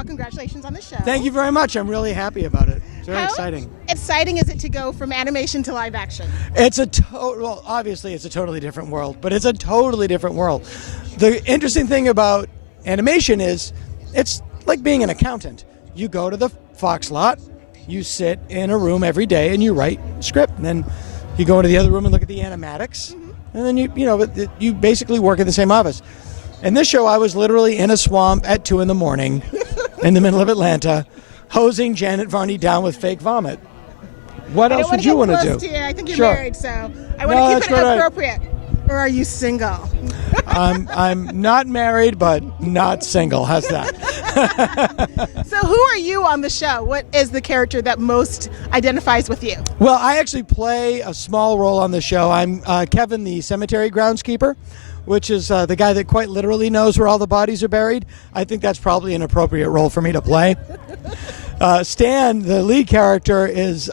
all, congratulations on the show. Thank you very much. I'm really happy about it. It's very exciting. How exciting is it to go from animation to live action? It's well, obviously it's a totally different world, but it's a totally different world. The interesting thing about animation is it's like being an accountant. You go to the Fox lot, you sit in a room every day and you write script, and then you go into the other room and look at the animatics, and then you basically work in the same office. In this show, I was literally in a swamp at 2 a.m. in the middle of Atlanta, hosing Janet Varney down with fake vomit. What else would you want to do? I think you're married, so I want to keep it appropriate. Or are you single? I'm not married, but not single. How's that? So who are you on the show? What is the character that most identifies with you? Well, I actually play a small role on the show. I'm Kevin, the cemetery groundskeeper, which is the guy that quite literally knows where all the bodies are buried. I think that's probably an appropriate role for me to play. Stan, the lead character, is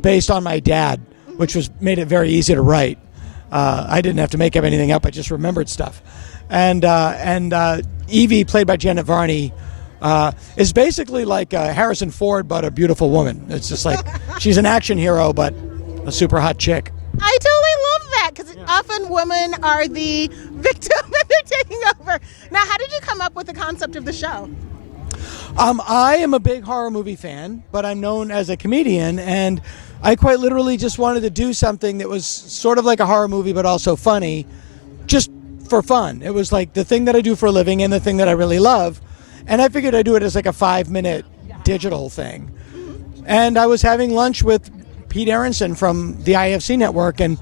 based on my dad, which made it very easy to write. I didn't have to make anything up. I just remembered stuff. And Evie, played by Janet Varney, is basically like Harrison Ford, but a beautiful woman. It's just like she's an action hero, but a super hot chick. I totally love that, because often women are the victim and they're taking over. Now, how did you come up with the concept of the show? I am a big horror movie fan, but I'm known as a comedian, and I quite literally just wanted to do something that was sort of like a horror movie, but also funny, just for fun. It was like the thing that I do for a living and the thing that I really love, and I figured I'd do it as like a 5-minute digital thing. And I was having lunch with Pete Aronson from the IFC network, and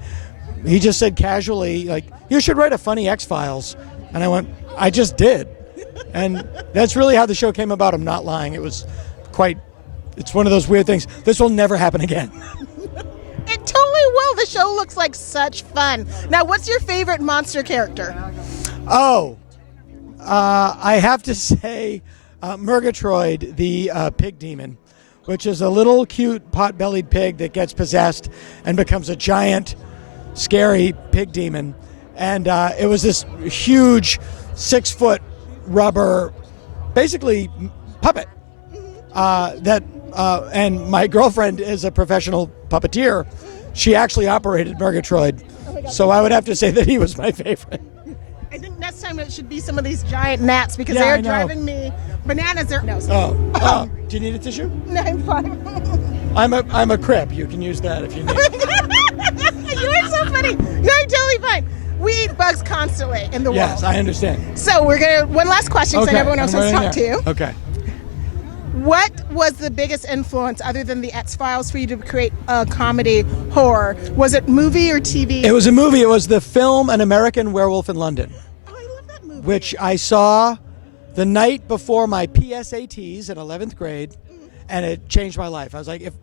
he just said casually, like, you should write a funny X-Files. And I went, I just did. And that's really how the show came about. I'm not lying. It's one of those weird things. This will never happen again. It totally will. The show looks like such fun. Now, what's your favorite monster character? I have to say Murgatroyd, the pig demon, which is a little cute pot-bellied pig that gets possessed and becomes a giant, scary pig demon. And it was this huge 6-foot rubber, basically puppet and my girlfriend is a professional puppeteer. She actually operated Murgatroyd. So I would have to say that he was my favorite. I think next time it should be some of these giant gnats, because they are driving me bananas. Oh, do you need a tissue? No, I'm fine. I'm a crip. You can use that if you need. You are so funny. No, I'm totally fine. We eat bugs constantly in the world. Yes, I understand. So we're going to, one last question, because everyone else wants to talk to you. Okay. What was the biggest influence, other than the X-Files, for you to create a comedy horror? Was it movie or TV? It was a movie. It was the film An American Werewolf in London. Oh, I love that movie. Which I saw the night before my PSATs in 11th grade, and it changed my life. I was like, if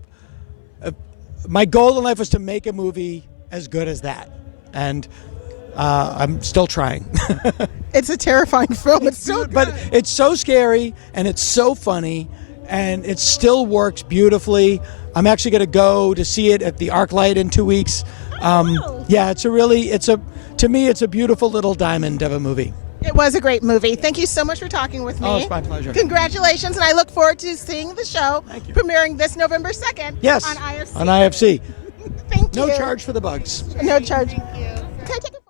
my goal in life was to make a movie as good as that. And I'm still trying. It's a terrifying film. It's so good. But it's so scary, and it's so funny, and it still works beautifully. I'm actually going to go to see it at the ArcLight in 2 weeks. Yeah, to me, it's a beautiful little diamond of a movie. It was a great movie. Thank you so much for talking with me. Oh, it's my pleasure. Congratulations, and I look forward to seeing the show premiering this November 2nd yes, on IFC. On IFC. Thank you. No charge for the bugs. No charge. Thank you. Can I take a